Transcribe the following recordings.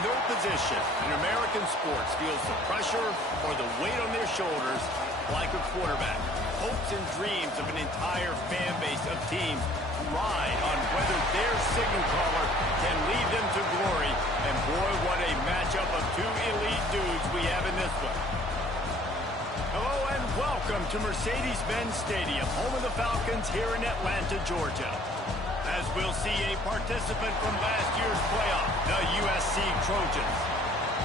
No position in American sports feels the pressure or the weight on their shoulders like a quarterback. Hopes and dreams of an entire fan base of teams ride on whether their signal caller can lead them to glory. And boy, what a matchup of two elite dudes we have in this one. Hello and welcome to Mercedes-Benz Stadium, home of the Falcons here in Atlanta, Georgia. As we'll see a participant from last year's playoff, the USC Trojans,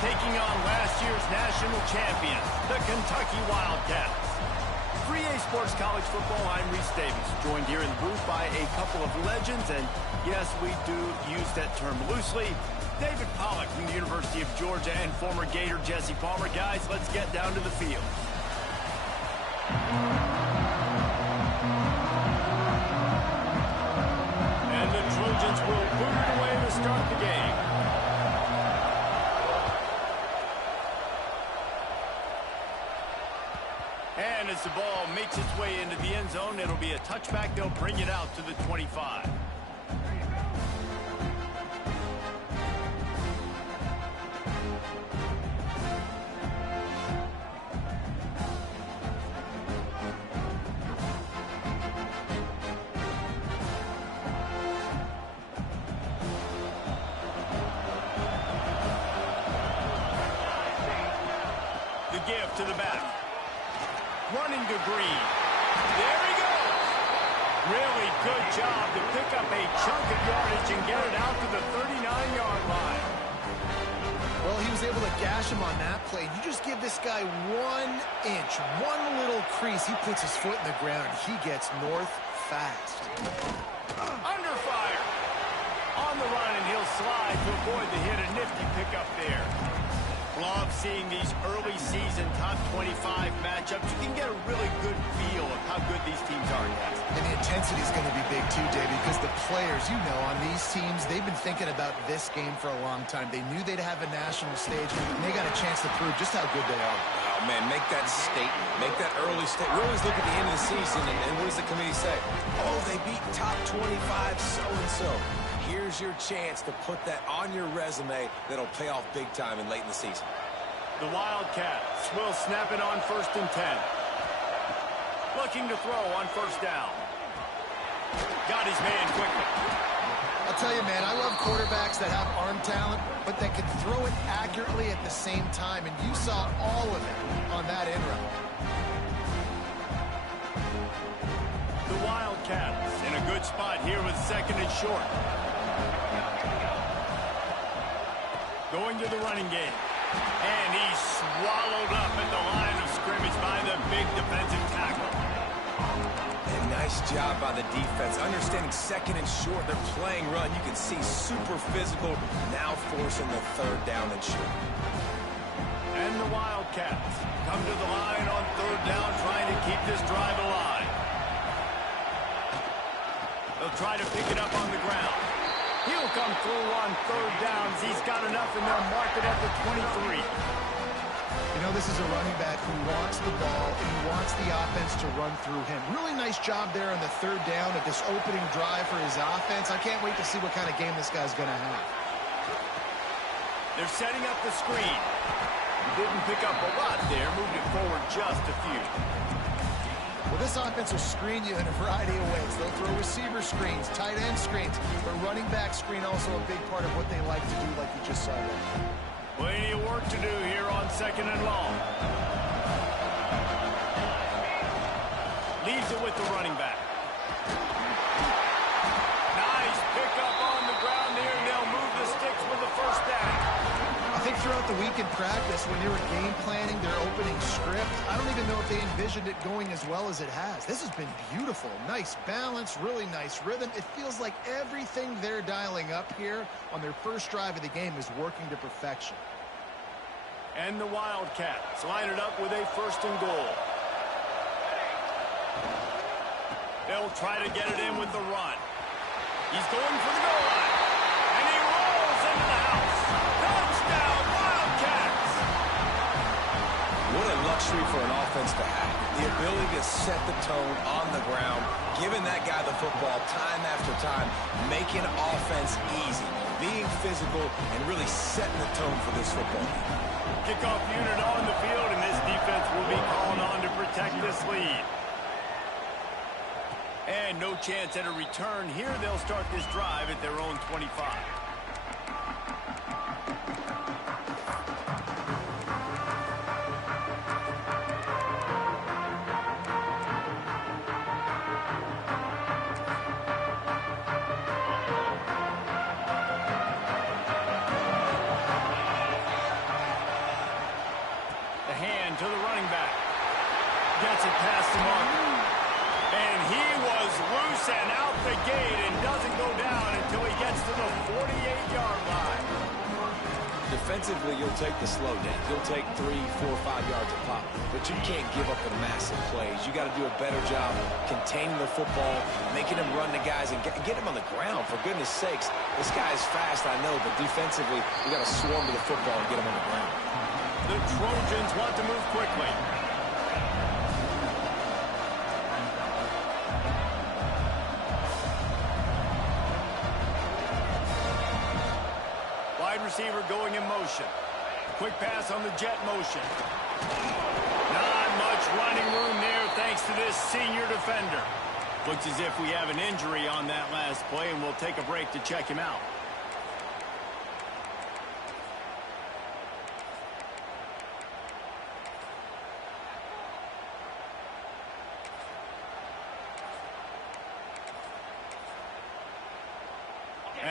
taking on last year's national champion, the Kentucky Wildcats. 3A Sports College Football, I'm Reese Davis, joined here in the booth by a couple of legends, and yes, we do use that term loosely. David Pollack from the University of Georgia and former Gator Jesse Palmer. Guys, let's get down to the field. And the Trojans will boot it away to start the game. And as the ball makes its way into the end zone, it'll be a touchback. They'll bring it out to the 25. The give to the back. Running to Green. There he goes. Really good job to pick up a chunk of yardage and get it out to the 39-yard line. Well, he was able to gash him on that play. You just give this guy 1 inch, one little crease. He puts his foot in the ground. He gets north fast. Under fire. On the run, and he'll slide to avoid the hit. A nifty pickup there. Love seeing these early season top 25 matchups. You can get a really good feel of how good these teams are, guys. And the intensity is going to be big too, Davey, because the players, you know, on these teams, they've been thinking about this game for a long time. They knew they'd have a national stage, and they got a chance to prove just how good they are. Oh, man, make that statement. Make that early statement. We always look at the end of the season, and what does the committee say? Oh, they beat top 25 so-and-so. Here's your chance to put that on your resume that'll pay off big time and late in the season. The Wildcats will snap it on 1st and 10. Looking to throw on 1st down. Got his man quickly. I'll tell you, man, I love quarterbacks that have arm talent, but that can throw it accurately at the same time, and you saw all of it on that end route. The Wildcats in a good spot here with 2nd and short. Going to the running game. And he's swallowed up at the line of scrimmage by the big defensive tackle. And nice job by the defense. Understanding 2nd and short, they're playing run. You can see super physical, now forcing the 3rd down and short. And the Wildcats come to the line on 3rd down, trying to keep this drive alive. They'll try to pick it up on the ground. He'll come through on 3rd downs. He's got enough, and they'll mark it at the 23. You know, this is a running back who wants the ball, and he wants the offense to run through him. Really nice job there on the 3rd down at this opening drive for his offense. I can't wait to see what kind of game this guy's going to have. They're setting up the screen. He didn't pick up a lot there, moved it forward just a few. Well, this offense will screen you in a variety of ways. They'll throw receiver screens, tight end screens, but running back screen also a big part of what they like to do, like you just saw there. Plenty of work to do here on 2nd and long. Leaves it with the running back. Nice pickup on the ground there, and they'll move the sticks with the 1st down. I think throughout the week in practice, when they were game planning their opening script, I don't even know if they envisioned it going as well as it has. This has been beautiful. Nice balance, really nice rhythm. It feels like everything they're dialing up here on their first drive of the game is working to perfection. And the Wildcats line it up with a 1st and goal. They'll try to get it in with the run. He's going for the goal line. And he rolls into the house. Touchdown, Wildcats! What a luxury for an offense to have. The ability to set the tone on the ground, giving that guy the football time after time, making offense easy. being physical, and really setting the tone for this football game. Kickoff unit on the field, and this defense will be called on to protect this lead. And no chance at a return here. They'll start this drive at their own 25. To the running back. Gets it past the marker. And he was loose and out the gate and doesn't go down until he gets to the 48-yard line. Defensively, you'll take the slow down. You'll take 3, 4, 5 yards a pop. But you can't give up the massive plays. You got to do a better job containing the football, making him run the guys, and get him on the ground. For goodness sakes, this guy is fast, I know, but defensively, you got to swarm to the football and get him on the ground. The Trojans want to move quickly. Wide receiver going in motion. Quick pass on the jet motion. Not much running room there thanks to this senior defender. Looks as if we have an injury on that last play, and we'll take a break to check him out.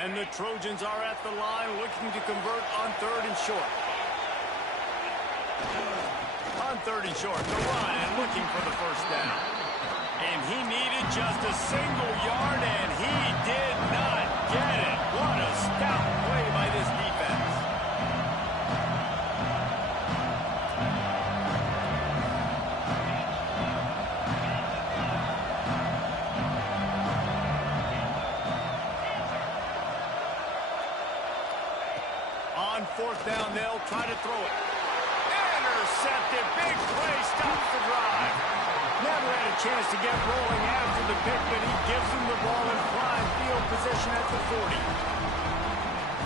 And the Trojans are at the line looking to convert on 3rd and short. On 3rd and short, the run and looking for the first down. And he needed just a single yard, and he did not get it. What a stout play by this defense. On 4th down, they'll try to throw it. Intercepted. Big play. Stops the drive. Never had a chance to get rolling after the pick, but he gives them the ball in prime field position at the 40.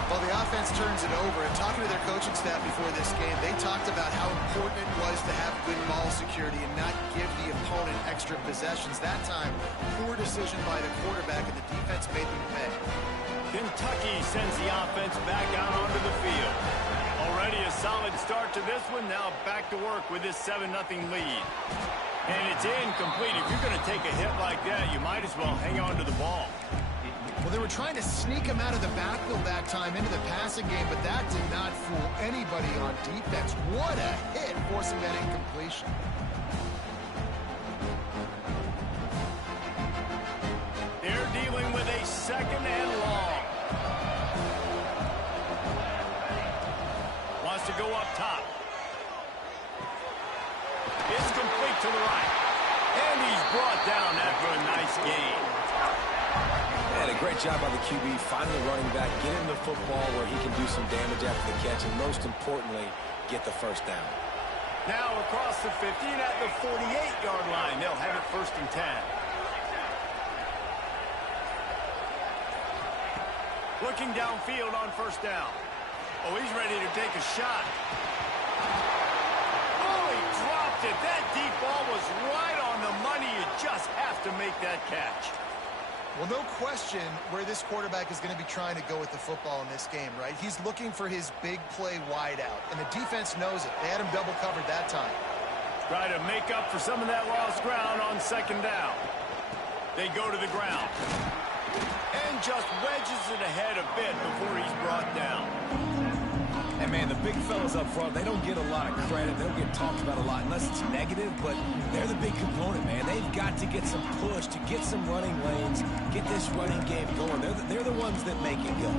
Well, the offense turns it over, and talking to their coaching staff before this game, they talked about how important it was to have good ball security and not give the opponent extra possessions. That time, poor decision by the quarterback, and the defense made them pay. Kentucky sends the offense back out onto the field. Already a solid start to this one. Now back to work with this 7-0 lead. And it's incomplete. If you're going to take a hit like that, you might as well hang on to the ball. Well, they were trying to sneak him out of the backfield that time into the passing game, but that did not fool anybody on defense. What a hit, forcing that incompletion. They're dealing with a 2nd and long. Wants to go up top. It's complete to the right. And he's brought down after a nice gain. And a great job by the QB finding the running back, getting the football where he can do some damage after the catch, and most importantly, get the first down. Now across the 50 and at the 48-yard line. They'll have it 1st and 10. Looking downfield on 1st down. Oh, he's ready to take a shot. Oh, he dropped it. That deep ball was right on the money. You just have to make that catch. Well, no question where this quarterback is going to be trying to go with the football in this game, right? He's looking for his big play wide out, and the defense knows it. They had him double covered that time. Try to make up for some of that lost ground on 2nd down. They go to the ground. And just wedges it ahead a bit before he's brought down. And, man, the big fellas up front, they don't get a lot of credit. They don't get talked about a lot unless it's negative, but they're the big component, man. They've got to get some push, to get some running lanes, get this running game going. They're the ones that make it go.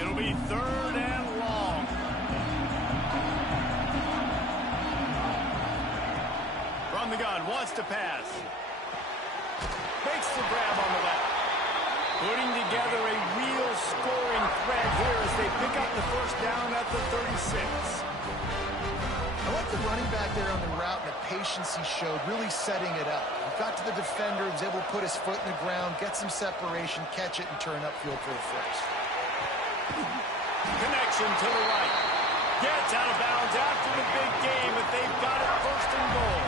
It'll be 3rd and long. From the gun, wants to pass. Makes the grab on the left. Putting together a real scoring threat here as they pick up the 1st down at at the 36. I like the running back there on the route and the patience he showed, really setting it up. He got to the defender, was able to put his foot in the ground, get some separation, catch it, and turn upfield for the first. Connection to the right. Gets out of bounds after the big game, but they've got it first and goal.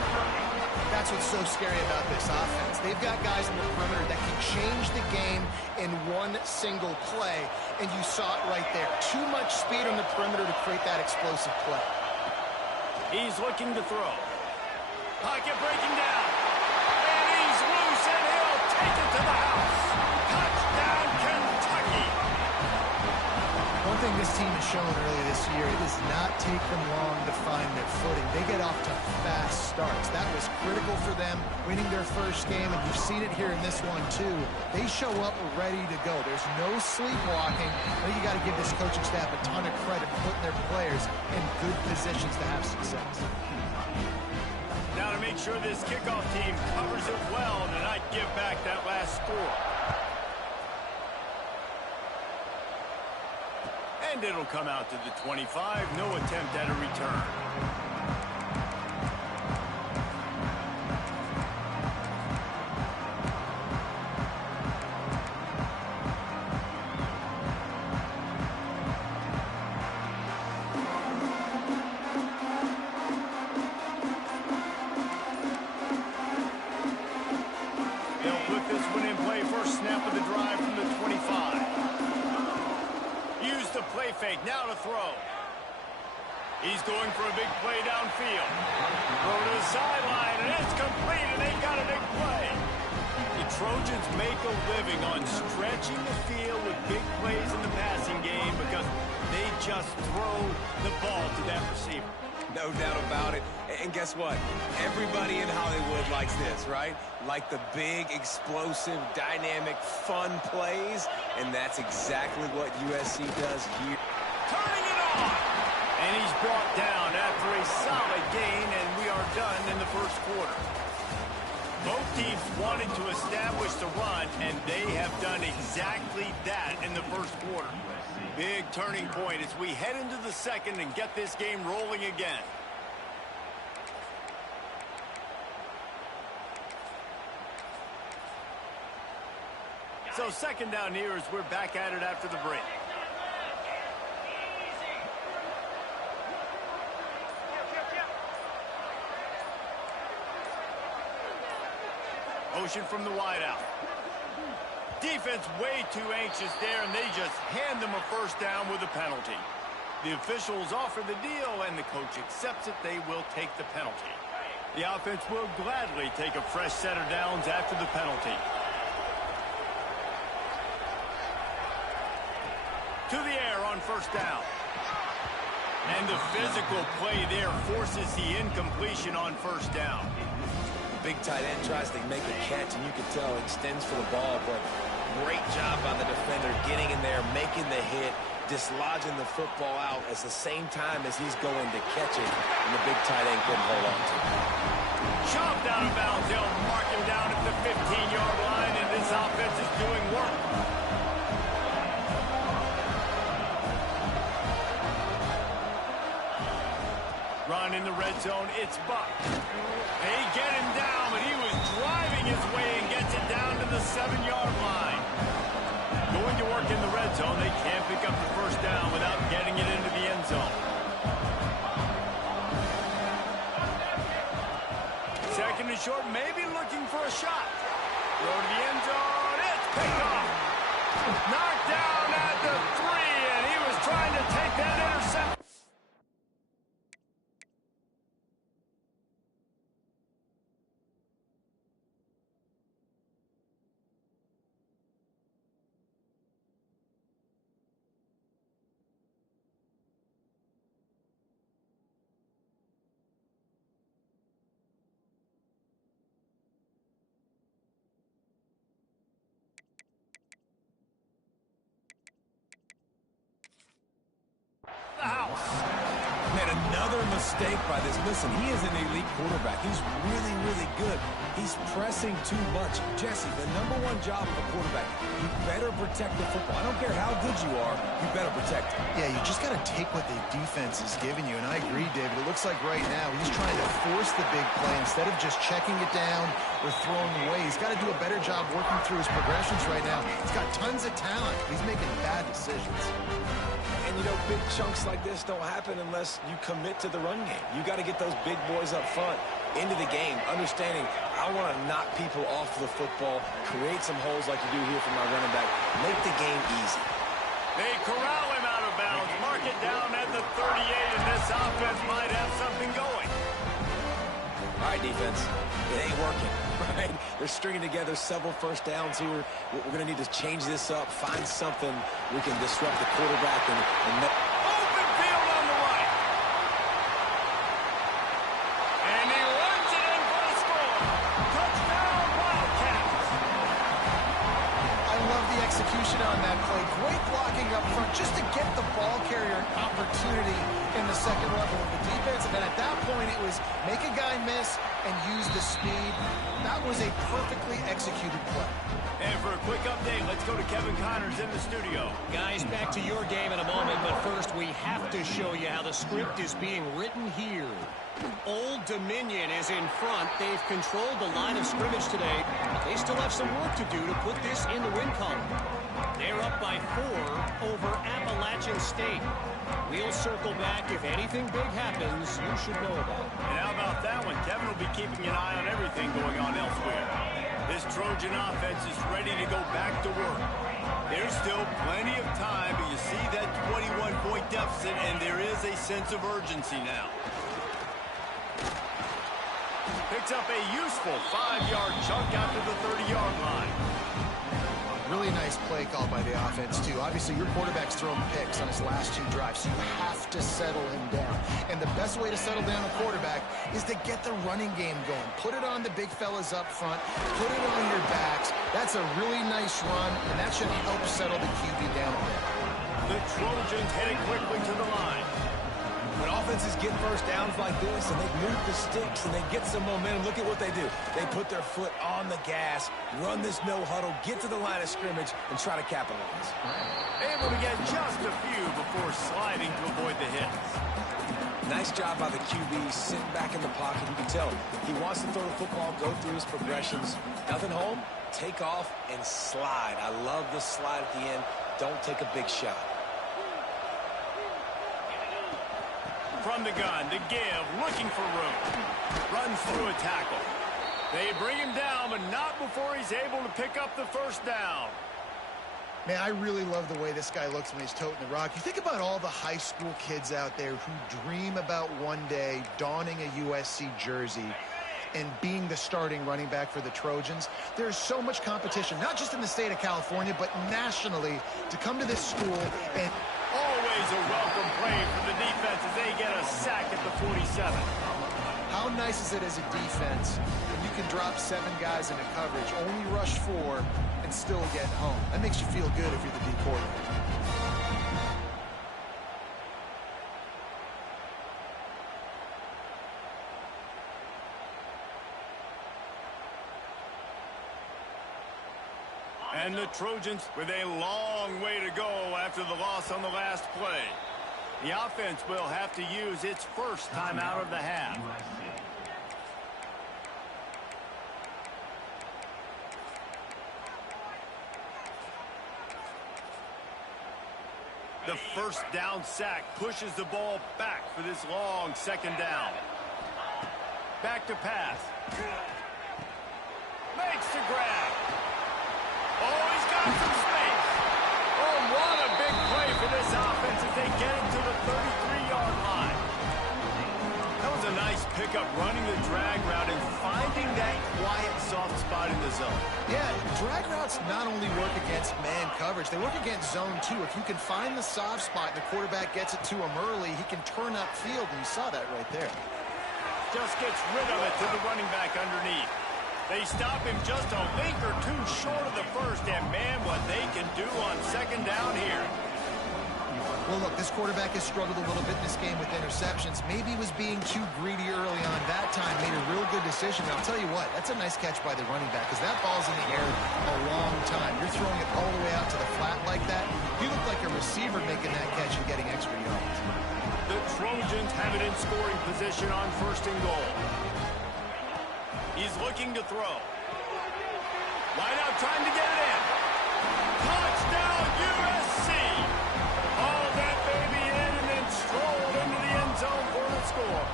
That's what's so scary about this offense. They've got guys in the perimeter that can change the game in one single play, and you saw it right there. Too much speed on the perimeter to create that explosive play. He's looking to throw. Pocket breaking down. And he's loose, and he'll take it to the house. Touchdown, Kentucky. One thing this team has shown early this year, it does not take them long to find their footing. They get off to fast starts. That was critical for them, winning their first game, and you've seen it here in this one, too. They show up ready to go. There's no sleepwalking. I think you got to give this coaching staff a ton of credit for putting their players in good positions to have success. Now to make sure this kickoff team covers it well to not give back that last score. And it'll come out to the 25. No attempt at a return. They'll put this one in play. First snap of the drive from the 25. Use the play fake, now to throw. He's going for a big play downfield. Throw to the sideline, and it's complete, and they've got a big play. The Trojans make a living on stretching the field with big plays in the passing game because they just throw the ball to that receiver. No doubt about it. And guess what? Everybody in Hollywood likes this, right? Like the big, explosive, dynamic, fun plays. And that's exactly what USC does here. Turning it on! And he's brought down after a solid gain, and we are done in the first quarter. Both teams wanted to establish the run, and they have done exactly that in the first quarter. Big turning point as we head into the second and get this game rolling again. So second down here as we're back at it after the break. Motion from the wideout. Defense way too anxious there, and they just hand them a first down with a penalty. The officials offer the deal, and the coach accepts it. They will take the penalty. The offense will gladly take a fresh set of downs after the penalty. To the air on first down. And the physical play there forces the incompletion on first down. Big tight end tries to make a catch, and you can tell extends for the ball, but great job by the defender getting in there, making the hit, dislodging the football out at the same time as he's going to catch it, and the big tight end couldn't hold on to it. Shoved out of bounds. They'll mark him down at the 15-yard line, and this offense is doing work. Run in the red zone. It's Buck. They get him down, but he was driving his way and gets it down to the 7-yard line. Going to work in the red zone. They can't pick up the first down without getting it into the end zone. Second and short, maybe looking for a shot. Throw to the end zone. It's picked off. Knocked down at the 3, and he was trying to take that interception. Another mistake by this. Listen, he is an elite quarterback. He's really, really good. He's pressing too much. Jesse, the #1 job of a quarterback, you better protect the football. I don't care how good you are, you better protect it. Yeah, you just got to take what the defense is giving you. And I agree, David. It looks like right now he's trying to force the big play instead of just checking it down or throwing away. He's got to do a better job working through his progressions right now. He's got tons of talent. He's making bad decisions. And, you know, big chunks like this don't happen unless you commit to the run game. You got to get those big boys up front into the game, understanding I want to knock people off the football, create some holes like you do here for my running back, make the game easy. They corral him out of bounds, mark it down at the 38, and this offense might have something going. All right, defense, it ain't working, right? They're stringing together several first downs here. We're going to need to change this up, find something we can disrupt the quarterback and open field on the right. And he runs it in for the score. Touchdown, Wildcats. I love the execution on that play. Great blocking up front just to get the ball carrier an opportunity in the second level of the defense. And then at that point, it was make a guy miss and use the speed. That was a perfectly executed play. And for a quick update, let's go to Kevin Connors in the studio. Guys, back to your game in a moment, but first we have to show you how the script is being written here. Old Dominion is in front. They've controlled the line of scrimmage today. They still have some work to do to put this in the win column. They're up by 4 over Appalachian State. We'll circle back. If anything big happens, you should know about it. And how about that one? Kevin will be keeping an eye on everything going on elsewhere. This Trojan offense is ready to go back to work. There's still plenty of time, but you see that 21-point deficit, and there is a sense of urgency now. Picks up a useful 5-yard chunk out to the 30-yard line. Really nice play call by the offense, too. Obviously, your quarterback's thrown picks on his last 2 drives, so you have to settle him down. And the best way to settle down a quarterback is to get the running game going. Put it on the big fellas up front. Put it on your backs. That's a really nice run, and that should help settle the QB down a bit. The Trojans heading quickly to the line. When offenses get first downs like this and they move the sticks and they get some momentum, look at what they do. They put their foot on the gas, run this no huddle, get to the line of scrimmage, and try to capitalize. Able to get just a few before sliding to avoid the hits. Nice job by the QB, sitting back in the pocket. You can tell he wants to throw the football, go through his progressions. Nothing home, take off, and slide. I love the slide at the end. Don't take a big shot. From the gun to give, looking for room. Runs through a tackle. They bring him down, but not before he's able to pick up the first down. Man, I really love the way this guy looks when he's toting the rock. You think about all the high school kids out there who dream about one day donning a USC jersey and being the starting running back for the Trojans. There's so much competition, not just in the state of California, but nationally, to come to this school and... Always a welcome play for the defense as they get a sack at the 47. How nice is it as a defense when you can drop 7 guys into coverage, only rush 4, and still get home? That makes you feel good if you're the D coordinator. And the Trojans with a long way to go after the loss on the last play. The offense will have to use its first timeout of the half. The first down sack pushes the ball back for this long second down. Back to pass. Makes the grab. Oh, he's got some space. Oh, what a big play for this offense as they get him to the 33-yard line. That was a nice pickup, running the drag route and finding that quiet, soft spot in the zone. Yeah, drag routes not only work against man coverage, they work against zone too. If you can find the soft spot and the quarterback gets it to him early, he can turn upfield, and you saw that right there. Just gets rid of it to the running back underneath. They stop him just a link or 2 short of the first, and man, what they can do on second down here. Well, look, this quarterback has struggled a little bit in this game with interceptions. Maybe he was being too greedy early on that time, made a real good decision. And I'll tell you what, that's a nice catch by the running back because that ball's in the air a long time. You're throwing it all the way out to the flat like that. You look like a receiver making that catch and getting extra yards. The Trojans have it in scoring position on 1st and goal. He's looking to throw. Wide out, trying to get it in. Touchdown, USC! Hauled that baby in and then strolled into the end zone for the score.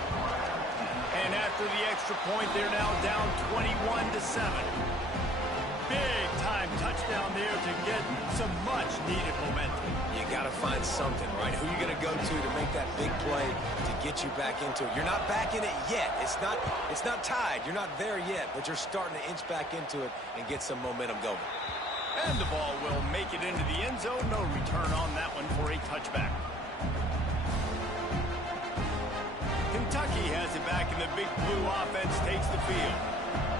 And after the extra point, they're now down 21-7. Big-time touchdown there to get some much-needed momentum. You got to find something, right? Who are you going to go to make that big play to get you back into it? You're not back in it yet. It's not tied. You're not there yet, but you're starting to inch back into it and get some momentum going. And the ball will make it into the end zone. No return on that one for a touchback. Kentucky has it back, and the Big Blue offense takes the field.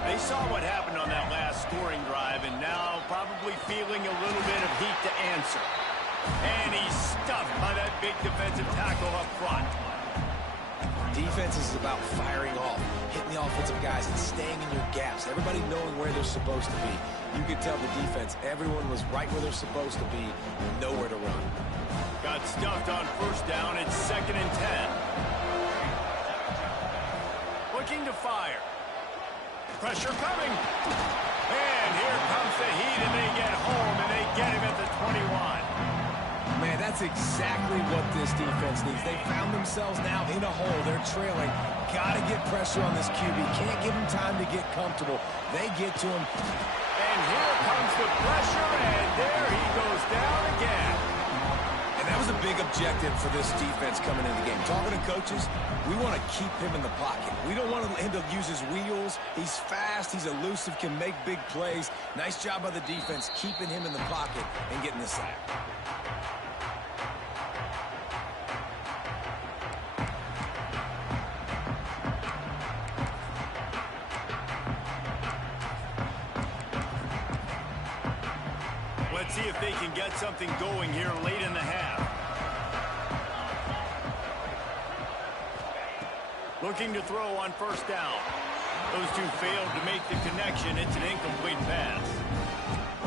They saw what happened on that last scoring drive, and now probably feeling a little bit of heat to answer. And he's stuffed by that big defensive tackle up front. Defense is about firing off, hitting the offensive guys and staying in your gaps. Everybody knowing where they're supposed to be. You could tell the defense, everyone was right where they're supposed to be, nowhere to run. Got stuffed on 1st down. It's 2nd and 10. Looking to fire. Pressure coming. And here comes the heat, and they get home, and they get him at the 21. Man, that's exactly what this defense needs. They found themselves now in a hole. They're trailing. Got to get pressure on this QB. Can't give him time to get comfortable. They get to him. And here comes the pressure, and there he goes down again. And that was a big objective for this defense coming into the game. Talking to coaches, we want to keep him in the pocket. We don't want him to use his wheels. He's fast. He's elusive, can make big plays. Nice job by the defense keeping him in the pocket and getting the sack. Let's see if they can get something going here late in the half. Looking to throw on 1st down. Those two failed to make the connection. It's an incomplete pass.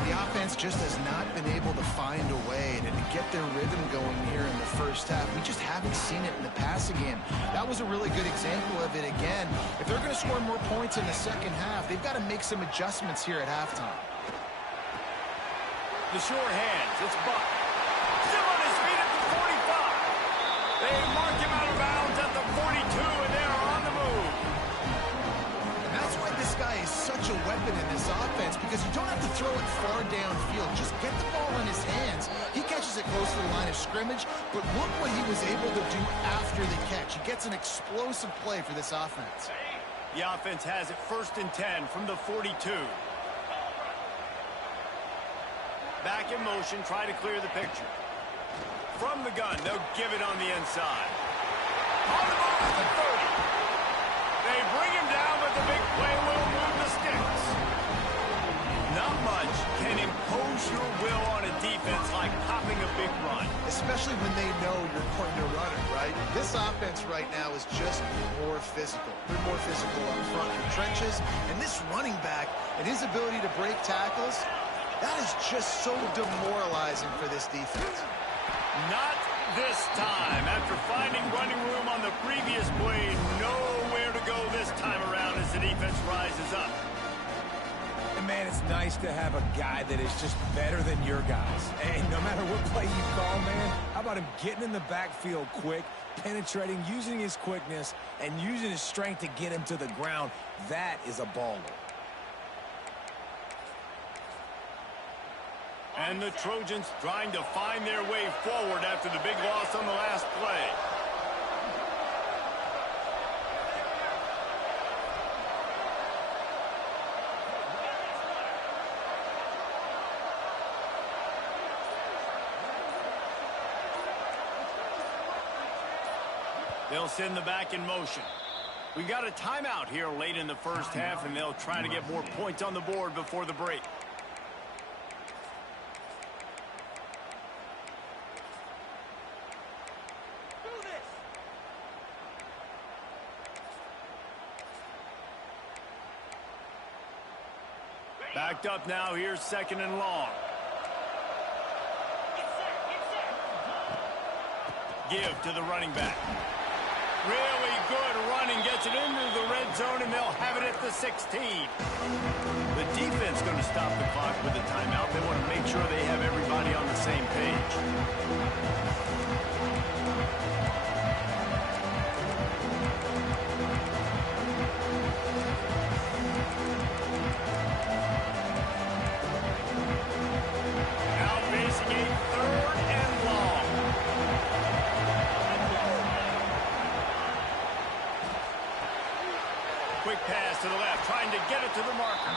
The offense just has not been able to find a way to get their rhythm going here in the 1st half. We just haven't seen it in the passing game. That was a really good example of it again. If they're going to score more points in the 2nd half, they've got to make some adjustments here at halftime. The sure hands. It's Buck. Still on his feet at the 45. They mark him out of bounds at the 42, and they're on the move. And that's why this guy is such a weapon in this offense, because you don't have to throw it far downfield. Just get the ball in his hands. He catches it close to the line of scrimmage, but look what he was able to do after the catch. He gets an explosive play for this offense. The offense has it 1st and 10 from the 42. Back in motion, try to clear the picture. From the gun, they'll give it on the inside. On the move at the 30. They bring him down, but the big play will move the sticks. Not much can impose your will on a defense like popping a big run. Especially when they know you're going to run it, right? This offense right now is just more physical. They're more physical up front in the trenches. And this running back and his ability to break tackles, that is just so demoralizing for this defense. Not this time. After finding running room on the previous play, nowhere to go this time around as the defense rises up. And man, it's nice to have a guy that is just better than your guys. And no matter what play you call, man, how about him getting in the backfield quick, penetrating, using his quickness, and using his strength to get him to the ground? That is a baller. And the Trojans trying to find their way forward after the big loss on the last play. They'll send the back in motion. We got a timeout here late in the 1st half, and they'll try to get more points on the board before the break. Backed up now. Here's 2nd and long. Give to the running back. Really good running. Gets it into the red zone, and they'll have it at the 16. The defense going to stop the clock with a timeout. They want to make sure they have everybody on the same page. Now facing a 3rd and long. Quick pass to the left, trying to get it to the marker.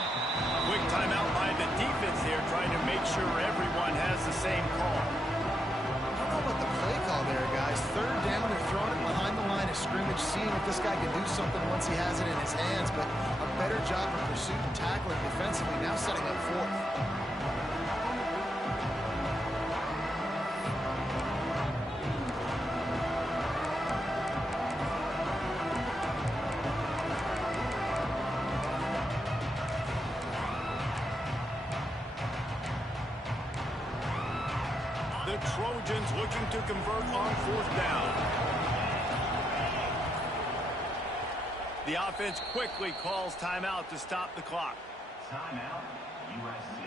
Quick timeout by the defense there, trying to make sure everyone has the same call. I don't know about the play call there, guys. 3rd down, they're throwing it behind the line of scrimmage, seeing if this guy can do something once he has it in his hands, but a better job of pursuit and tackling defensively, now setting up 4th. The Trojans looking to convert on 4th down. The offense quickly calls timeout to stop the clock. Timeout, USC.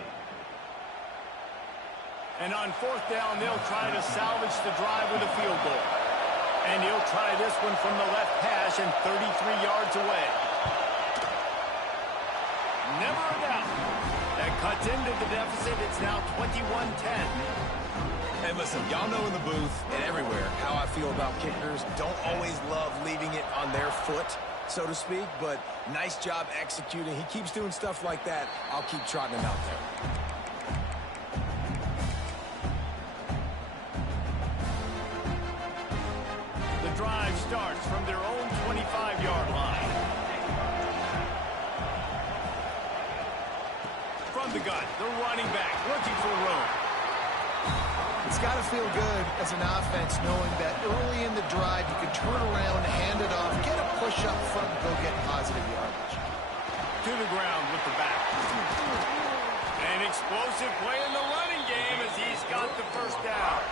And on 4th down, they'll try to salvage the drive with a field goal. And he'll try this one from the left hash and 33 yards away. Never a doubt. That cuts into the deficit. It's now 21-10. And listen, y'all know in the booth and everywhere how I feel about kickers. Don't always love leaving it on their foot, so to speak, but nice job executing. He keeps doing stuff like that. I'll keep trotting him out there. The drive starts from their own 25-yard line. From the gun, the running back looking for room. It's got to feel good as an offense knowing that early in the drive you can turn around, hand it off, get a push up front, and go get positive yardage. To the ground with the back. An explosive play in the running game as he's got the 1st down.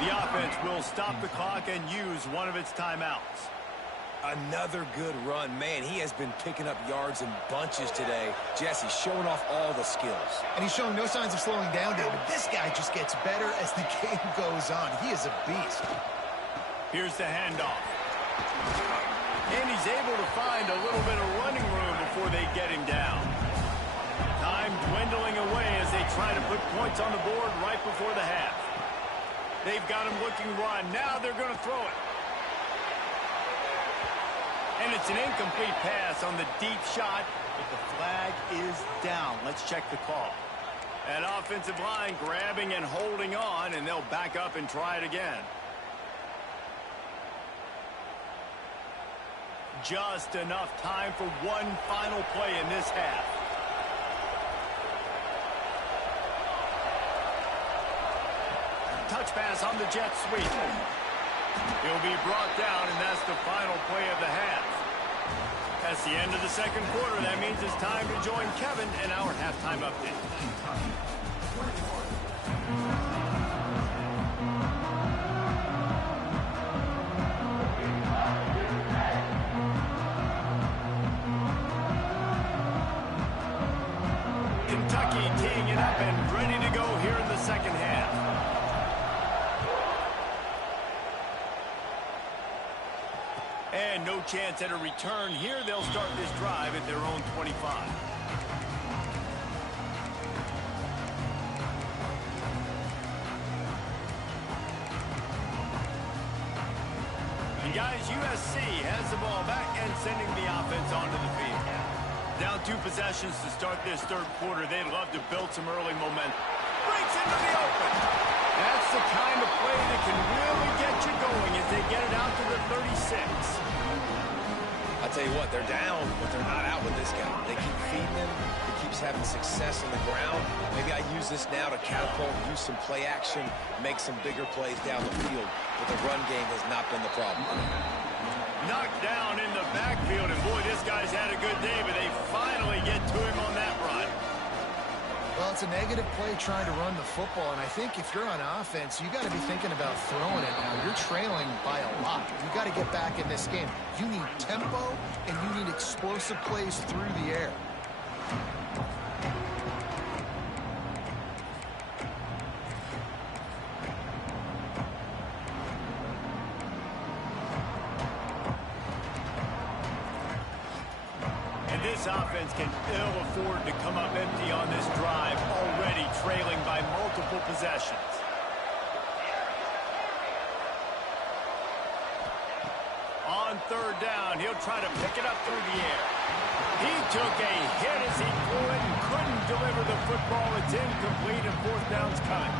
The offense will stop the clock and use one of its timeouts. Another good run. Man, he has been picking up yards in bunches today. Jesse showing off all the skills. And he's showing no signs of slowing down, David. This guy just gets better as the game goes on. He is a beast. Here's the handoff. And he's able to find a little bit of running room before they get him down. Time dwindling away as they try to put points on the board right before the half. They've got him looking run. Now they're going to throw it. And it's an incomplete pass on the deep shot, but the flag is down. Let's check the call. That offensive line grabbing and holding on, and they'll back up and try it again. Just enough time for one final play in this half. Touch pass on the jet sweep. He'll be brought down, and that's the final play of the half. That's the end of the 2nd quarter. That means it's time to join Kevin in our halftime update. Kentucky teeing it up and ready to go here in the 2nd half. And no chance at a return here. They'll start this drive at their own 25. And guys, USC has the ball back and sending the offense onto the field. Down 2 possessions to start this 3rd quarter. They'd love to build some early momentum. Breaks into the open. That's the kind of play that can really get you going as they get it out to the 36. I'll tell you what, they're down, but they're not out with this guy. They keep feeding him. He keeps having success on the ground. Maybe I use this now to catapult, use some play action, make some bigger plays down the field. But the run game has not been the problem. Knocked down in the backfield, and boy, this guy's had a good day, but they finally get to him on that run. Well, it's a negative play trying to run the football, and I think if you're on offense, you got to be thinking about throwing it now. You're trailing by a lot. You got to get back in this game. You need tempo, and you need explosive plays through the air. This offense can ill afford to come up empty on this drive, already trailing by multiple possessions. On third down, he'll try to pick it up through the air. He took a hit as he threw it and couldn't deliver the football. It's incomplete and fourth down's coming.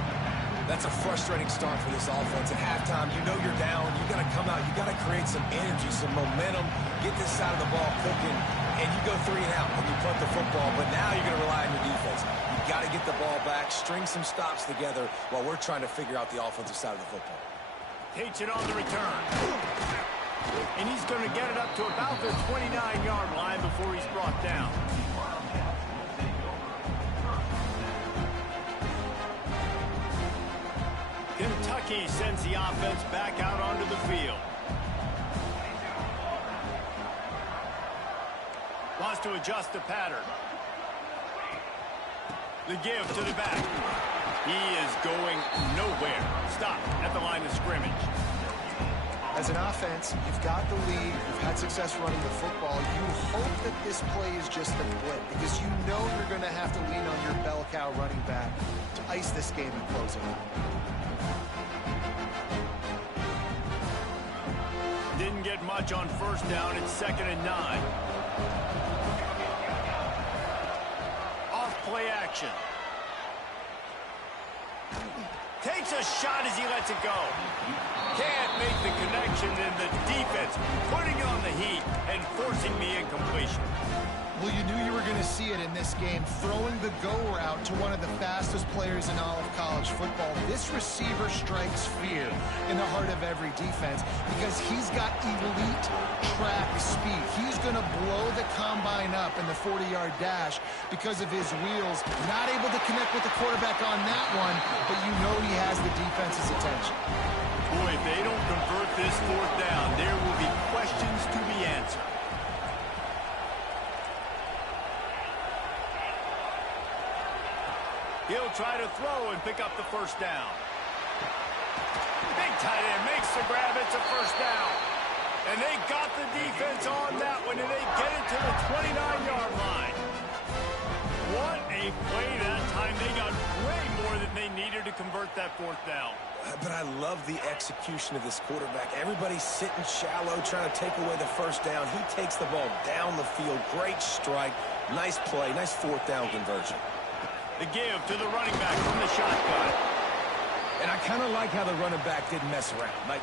That's a frustrating start for this offense. At halftime, you know you're down. You got to come out. You got to create some energy, some momentum, get this side of the ball cooking, and you go 3 and out when you punt the football. But now you're going to rely on your defense. You got to get the ball back, string some stops together while we're trying to figure out the offensive side of the football. Takes it on the return. And he's going to get it up to about the 29-yard line before he's brought down. Kentucky sends the offense back out onto the field. Wants to adjust the pattern. The give to the back. He is going nowhere. Stop at the line of scrimmage. As an offense, you've got the lead. You've had success running the football. You hope that this play is just a blip because you know you're going to have to lean on your bell cow running back to ice this game and close it out. Didn't get much on first down. It's 2nd and 9. Off play action. Takes a shot as he lets it go. Can't make the connection, and the defense putting on the heat and forcing the incompletion. Well, you knew you were going to see it in this game, throwing the go route to one of the fastest players in all of college football. This receiver strikes fear in the heart of every defense because he's got elite track speed. He's going to blow the combine up in the 40-yard dash because of his wheels. Not able to connect with the quarterback on that one, but you know he has the defense's attention. Boy, if they don't convert this fourth down, there will be questions to be answered. He'll try to throw and pick up the first down. Big tight end makes the grab. It's a first down. And they got the defense on that one, and they get it to the 29-yard line. What a play that time. They got way more than they needed to convert that fourth down. But I love the execution of this quarterback. Everybody's sitting shallow, trying to take away the first down. He takes the ball down the field. Great strike. Nice play. Nice fourth down conversion. The give to the running back from the shotgun. And I kind of like how the running back didn't mess around. Like,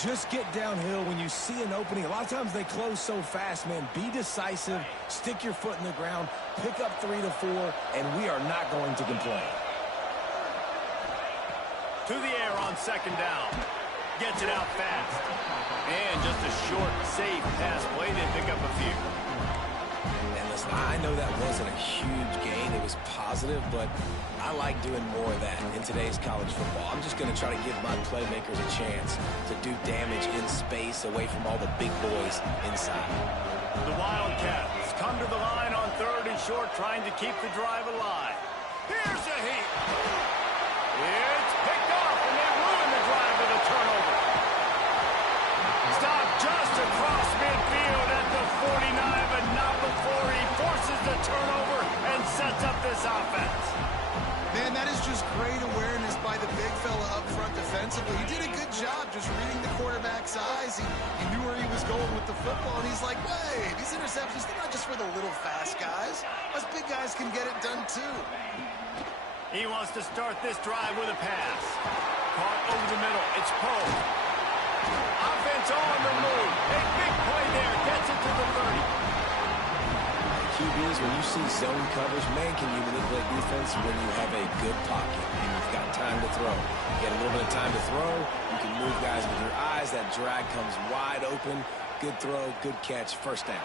just get downhill when you see an opening. A lot of times they close so fast, man. Be decisive. Stick your foot in the ground. Pick up 3 to 4, and we are not going to complain. To the air on second down. Gets it out fast. And just a short, safe pass play. They pick up a few. And listen, I know that wasn't a huge gain. It was positive, but I like doing more of that in today's college football. I'm just going to try to give my playmakers a chance to do damage in space away from all the big boys inside. The Wildcats come to the line on 3rd and short, trying to keep the drive alive. Here's a heat. It's picked off, and they ruin the drive with a turnover. Stop just across midfield at the 49, but not before he forces the turnover and sets up this offense. Man, that is just great awareness by the big fella up front defensively. He did a good job just reading the quarterback's eyes. He knew where he was going with the football, and he's like, wait, these interceptions, they're not just for the little fast guys. Us big guys can get it done too. He wants to start this drive with a pass. Caught over the middle. It's Poe. Offense on the move. A big play there. Gets it to the 30. QBs, when you see zone coverage, man, can you manipulate defense when you have a good pocket and you've got time to throw. You get a little bit of time to throw. You can move guys with your eyes. That drag comes wide open. Good throw, good catch, first down.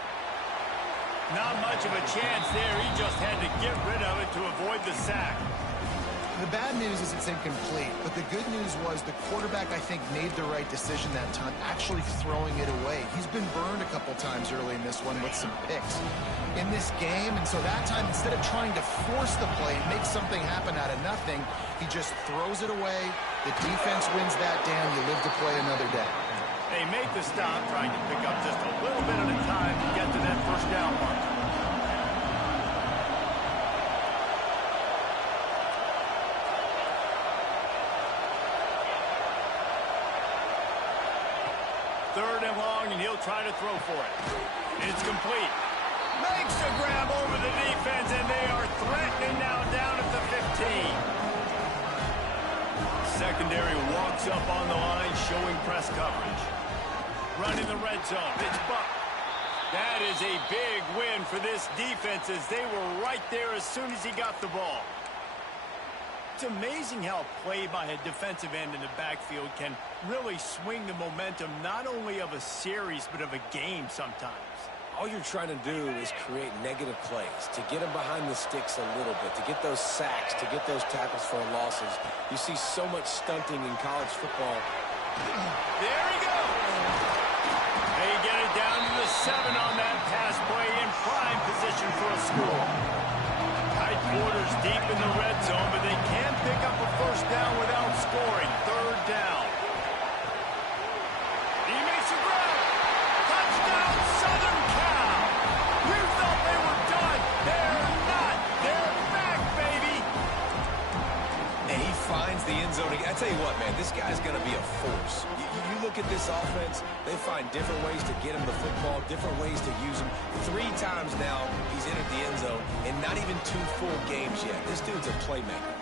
Not much of a chance there. He just had to get rid of it to avoid the sack. The bad news is it's incomplete, but the good news was the quarterback, I think, made the right decision that time, actually throwing it away. He's been burned a couple times early in this one with some picks in this game, and so that time, instead of trying to force the play and make something happen out of nothing, he just throws it away. The defense wins that down. You live to play another day. They make the stop, trying to pick up just a little bit at a time to get to that first down mark. Third and long, and he'll try to throw for it. It's complete. Makes the grab over the defense, and they are threatening now down at the 15. Secondary walks up on the line, showing press coverage. Running the red zone. It's Buck. That is a big win for this defense as they were right there as soon as he got the ball. It's amazing how a play by a defensive end in the backfield can really swing the momentum not only of a series but of a game sometimes. All you're trying to do is create negative plays, to get them behind the sticks a little bit, to get those sacks, to get those tackles for losses. You see so much stunting in college football. There he goes. They get it down to the 7 on that pass play in prime position for a score. Tight quarters deep in the red zone, but they can pick up a first down without scoring. Third down. He makes a grab. Touchdown, Southern Cal. You thought they were done. They're not. They're back, baby. And he finds the end zone. I tell you what, man, this guy's going to be a force. You look at this offense, they find different ways to get him the football, different ways to use him. 3 times now he's entered the end zone, and not even 2 full games yet. This dude's a playmaker.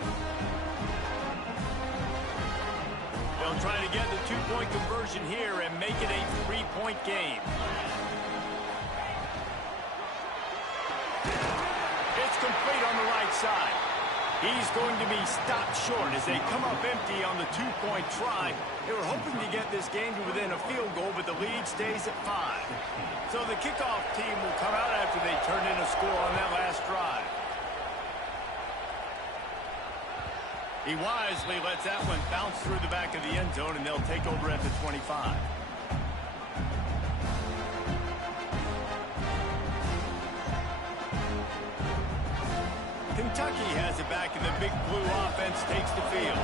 They'll try to get the 2-point conversion here and make it a 3-point game. It's complete on the right side. He's going to be stopped short as they come up empty on the 2-point try. They were hoping to get this game to within a field goal, but the lead stays at 5. So the kickoff team will come out after they turn in a score on that last drive. He wisely lets that one bounce through the back of the end zone, and they'll take over at the 25. Kentucky has it back, and the Big Blue offense takes the field.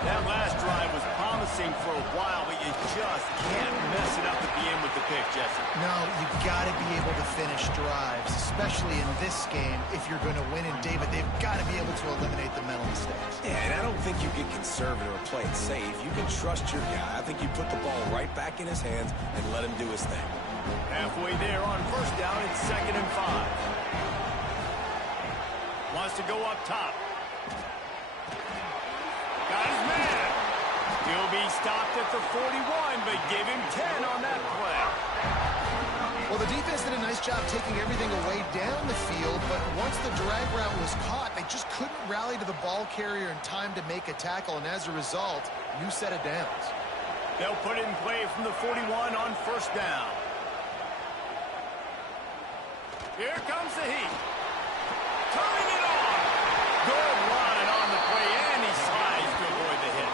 That last drive was promising for a while, but you just can't mess it up at the end with the pick, Jesse. No, you got to be able to finish drives, especially in this game. If you're going to win in David, they've got to be able to eliminate the mental mistakes. Yeah, and I don't think you get conservative or play it safe. You can trust your guy. I think you put the ball right back in his hands and let him do his thing. Halfway there on first down, it's 2nd and 5. Wants to go up top. Got his man. He'll be stopped at the 41, but give him 10 on that play. Well, the defense did a nice job taking everything away down the field, but once the drag route was caught, they just couldn't rally to the ball carrier in time to make a tackle, and as a result, new set of downs. They'll put it in play from the 41 on first down. Here comes the heat. Turning it on. Good run on the play, and he slides to avoid the hit.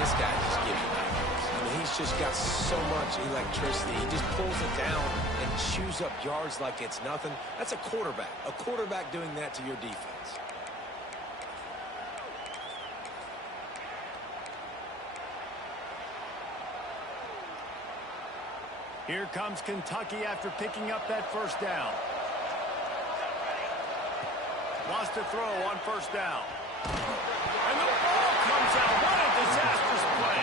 This guy just gives you nightmares. I mean, he's just got so much electricity. He just pulls it down and chews up yards like it's nothing. That's a quarterback. A quarterback doing that to your defense. Here comes Kentucky after picking up that first down. Wants to throw on first down. And the ball comes out. What a disastrous play.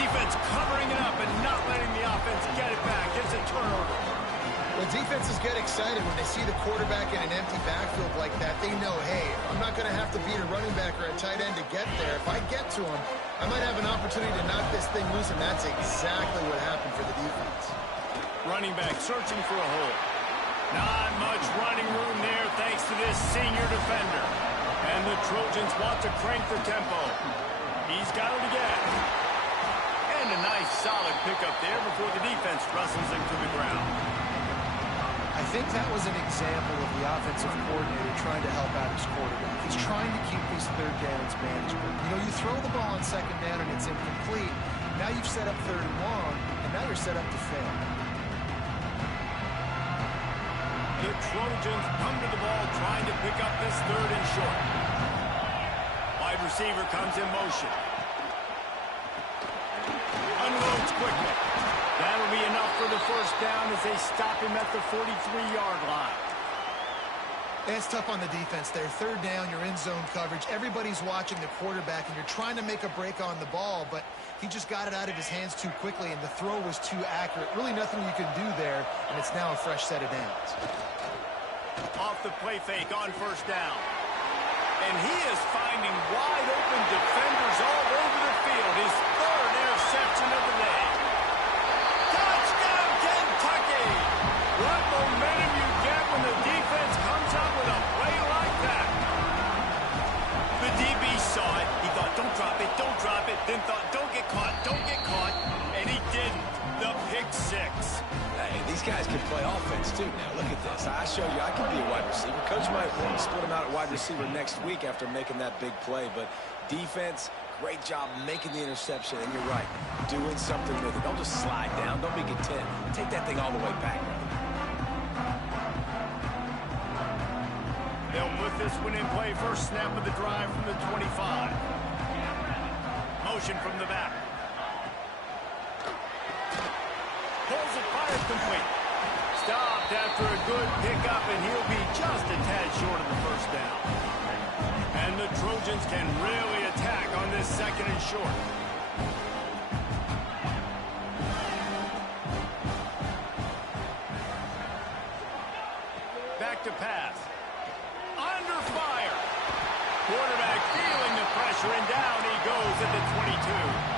Defense covering it up and not letting the offense get it back. It's a turnover. Well, defenses get excited when they see the quarterback in an empty backfield like that. They know, hey, I'm not going to have to beat a running back or a tight end to get there. If I get to him, I might have an opportunity to knock this thing loose, and that's exactly what happened for the defense. Running back searching for a hole. Not much running room there thanks to this senior defender. And the Trojans want to crank the tempo. He's got it again. And a nice solid pickup there before the defense wrestles him to the ground. I think that was an example of the offensive coordinator trying to help out his quarterback. He's trying to keep these third downs manageable. You know, you throw the ball on second down and it's incomplete. Now you've set up third and long, and now you're set up to fail. The Trojans come to the ball trying to pick up this third and short. Wide receiver comes in motion. Unloads quickly. That'll be enough for the first down as they stop him at the 43-yard line. It's tough on the defense there. Third down, you're in zone coverage. Everybody's watching the quarterback, and you're trying to make a break on the ball, but he just got it out of his hands too quickly, and the throw was too accurate. Really nothing you can do there, and it's now a fresh set of downs. Off the play fake on first down. And he is finding wide open defenders all over the field. His third interception of the day. Touchdown, Kentucky! What momentum you get when the defense comes out with a play like that. The DB saw it. He thought, don't drop it, don't drop it. Then thought, don't get caught. And he didn't. The pick six. Hey, these guys can play offense, too. Now, look at this. I show you I can be a wide receiver. Coach might split him out at wide receiver next week after making that big play. But defense, great job making the interception. And you're right, doing something with it. Don't just slide down. Don't be content. Take that thing all the way back. They'll put this one in play. First snap of the drive from the 25. Motion from the back. Pulls it, fired complete. Stopped after a good pickup, and he'll be just a tad short of the first down. And the Trojans can really attack on this second and short. Back to pass. Under fire. Quarterback feeling the pressure, and down he goes at the 22.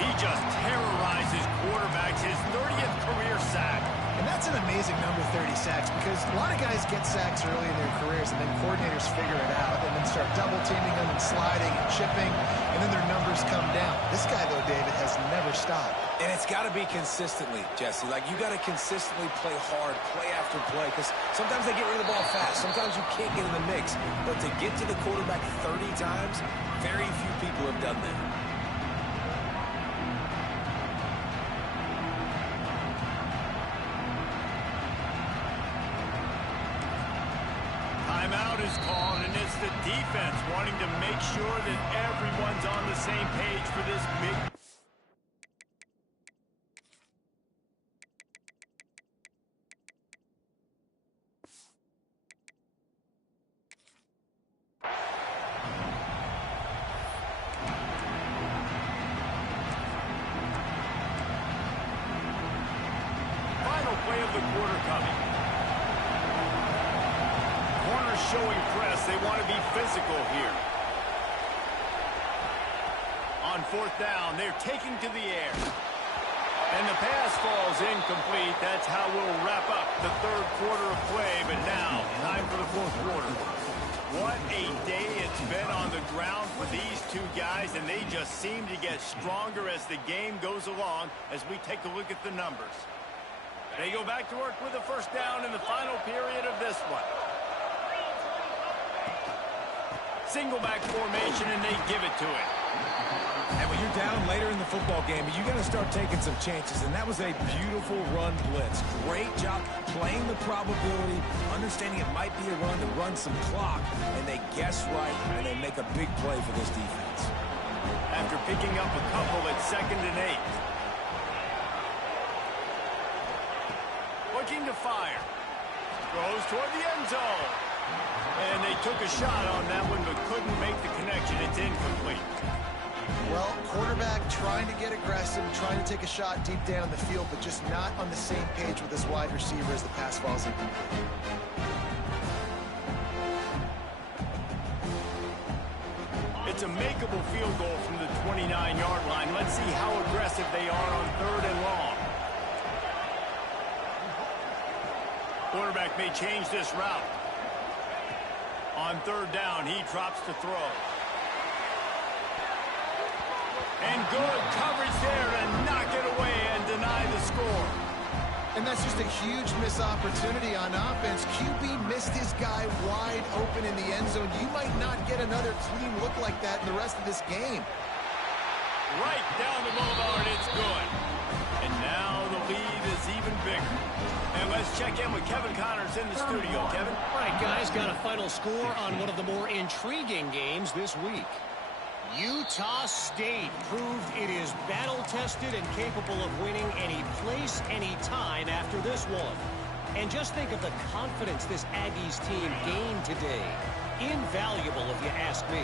He just terrorizes quarterbacks, his 30th career sack. And that's an amazing number, 30 sacks, because a lot of guys get sacks early in their careers, and then coordinators figure it out and then start double-teaming them and sliding and chipping, and then their numbers come down. This guy, though, David, has never stopped. And it's got to be consistently, Jesse. Like, you got to consistently play hard, play after play, because sometimes they get rid of the ball fast. Sometimes you can't get in the mix. But to get to the quarterback 30 times, very few people have done that. Timeout is called, and it's the defense wanting to make sure that everyone's on the same page for this big. Final play of the quarter coming. Corners showing press. They want to be physical here. On fourth down, they're taking to the air. And the pass falls incomplete. That's how we'll wrap up the third quarter of play. But now, time for the fourth quarter. What a day it's been on the ground for these two guys, and they just seem to get stronger as the game goes along as we take a look at the numbers. They go back to work with a first down in the final period of this one. Single back formation, and they give it to him. And when you're down later in the football game, you got to start taking some chances, and that was a beautiful run blitz. Great job playing the probability, understanding it might be a run to run some clock, and they guess right, and they make a big play for this defense. After picking up a couple at 2nd and 8. Looking to fire. Goes toward the end zone. And they took a shot on that one, but couldn't make the connection. It's incomplete. Well, quarterback trying to get aggressive, trying to take a shot deep down the field, but just not on the same page with his wide receiver as the pass falls incomplete. It's a makeable field goal from the 29-yard line. Let's see how aggressive they are on 3rd and long. Quarterback may change this route. On 3rd down, he drops to throw. And good coverage there to knock it away and deny the score. And that's just a huge missed opportunity on offense. QB missed his guy wide open in the end zone. You might not get another clean look like that in the rest of this game. Right down the boulevard, it's good. And now the lead is even bigger. And let's check in with Kevin Connors in the studio. Kevin? All right, guys, got a final score on one of the more intriguing games this week. Utah State proved it is battle-tested and capable of winning any place, any time after this one. And just think of the confidence this Aggies team gained today. Invaluable, if you ask me.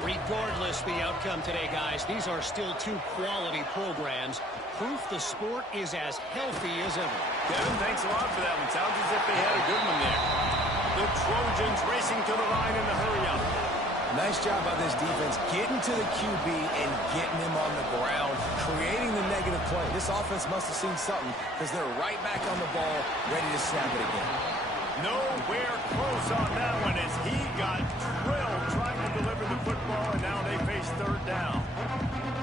Regardless the outcome today, guys, these are still two quality programs. Proof the sport is as healthy as ever. Kevin, thanks a lot for that one. Sounds as if they had a good one there. The Trojans racing to the line in the hurry-up. Nice job by this defense getting to the QB and getting him on the ground, creating the negative play. This offense must have seen something because they're right back on the ball, ready to snap it again. Nowhere close on that one as he got drilled trying to deliver the football, and now they face third down.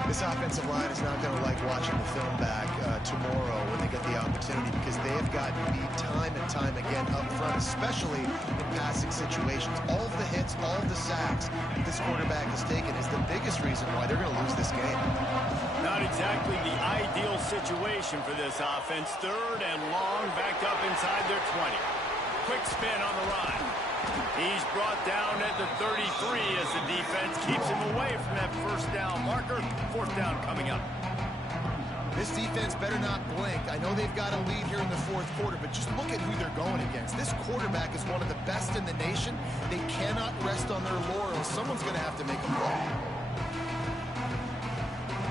This offensive line is not going to like watching the film back tomorrow when they get the opportunity because they have gotten beat time and time again up front, especially in passing situations. All of the hits, all of the sacks this quarterback has taken is the biggest reason why they're going to lose this game. Not exactly the ideal situation for this offense. Third and long, back up inside their 20. Quick spin on the run. He's brought down at the 33 as the defense keeps him away from that first down marker. Fourth down coming up. This defense better not blink. I know they've got a lead here in the fourth quarter, but just look at who they're going against. This quarterback is one of the best in the nation. They cannot rest on their laurels. Someone's going to have to make a play.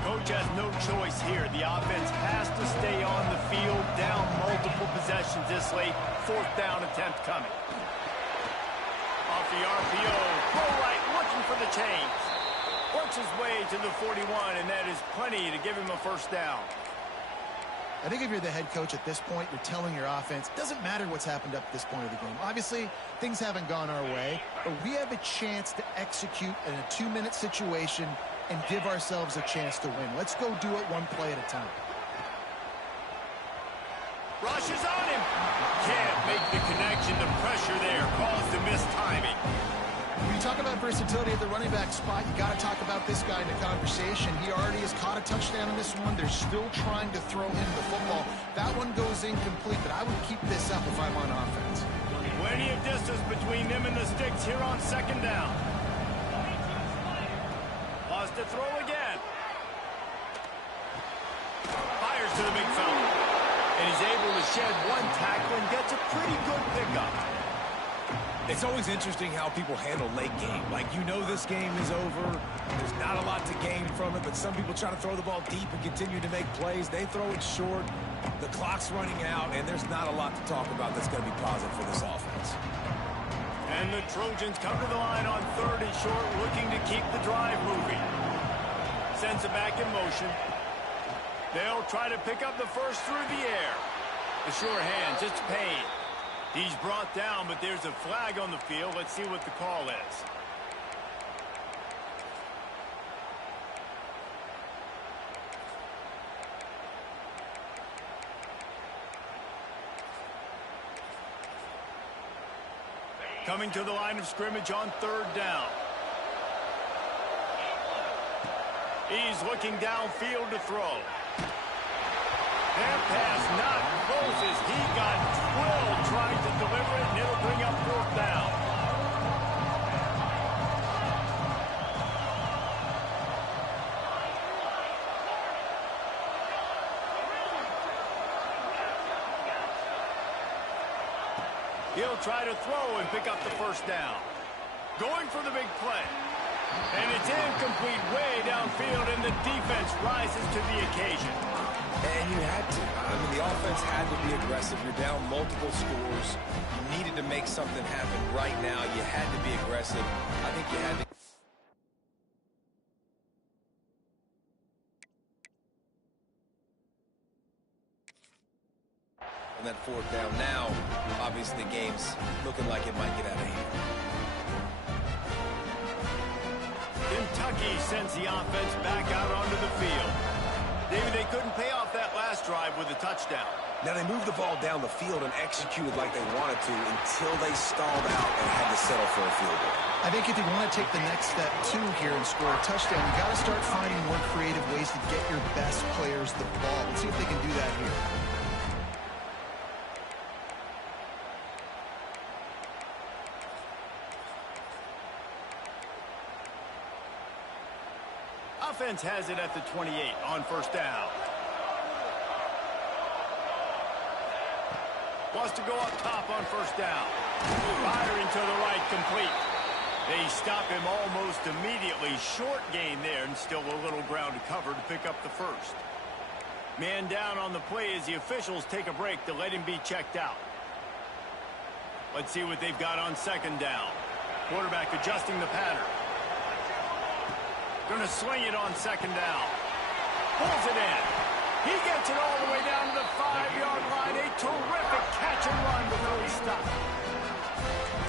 Coach has no choice here. The offense has to stay on the field, down multiple possessions this late. Fourth down attempt coming. Off the RPO, throw right, looking for the chains. Works his way to the 41, and that is plenty to give him a first down. I think if you're the head coach at this point, you're telling your offense, it doesn't matter what's happened up to this point of the game. Obviously, things haven't gone our way, but we have a chance to execute in a 2-minute situation and give ourselves a chance to win. Let's go do it one play at a time. Rush is on him. Can't make the connection. The pressure there caused the missed timing. When you talk about versatility at the running back spot, you got to talk about this guy in the conversation. He already has caught a touchdown in this one. They're still trying to throw him the football. That one goes incomplete, but I would keep this up if I'm on offense. Plenty of distance between them and the sticks here on second down. Pause to throw again. Fires to the big fella. And he's able to shed one tackle and gets a pretty good pickup. It's always interesting how people handle late game. Like, you know this game is over. There's not a lot to gain from it, but some people try to throw the ball deep and continue to make plays. They throw it short. The clock's running out, and there's not a lot to talk about that's going to be positive for this offense. And the Trojans come to the line on third and short, looking to keep the drive moving. Sends it back in motion. They'll try to pick up the first through the air. The sure hands, it's Payne. He's brought down, but there's a flag on the field. Let's see what the call is. Coming to the line of scrimmage on third down. He's looking downfield to throw. That pass not close as he got drilled trying to deliver it, and it'll bring up fourth down. He'll try to throw and pick up the first down. Going for the big play. And it's incomplete way downfield, and the defense rises to the occasion. And you had to. I mean, the offense had to be aggressive. You're down multiple scores. You needed to make something happen right now. You had to be aggressive. I think you had to. On that fourth down now, obviously the game's looking like it might get out of hand. Kentucky sends the offense back out onto the field. David, they couldn't pay off that last last drive with a touchdown. Now, they moved the ball down the field and executed like they wanted to until they stalled out and had to settle for a field goal. I think if you want to take the next step, too, here and score a touchdown, you got to start finding more creative ways to get your best players the ball. Let's see if they can do that here. Offense has it at the 28 on first down. Wants to go up top on first down. Firing to the right, complete. They stop him almost immediately. Short gain there, and still a little ground to cover to pick up the first. Man down on the play as the officials take a break to let him be checked out. Let's see what they've got on second down. Quarterback adjusting the pattern. Going to swing it on second down. Pulls it in. He gets it all the way down to the 5-yard line. A terrific catch and run before he stopped.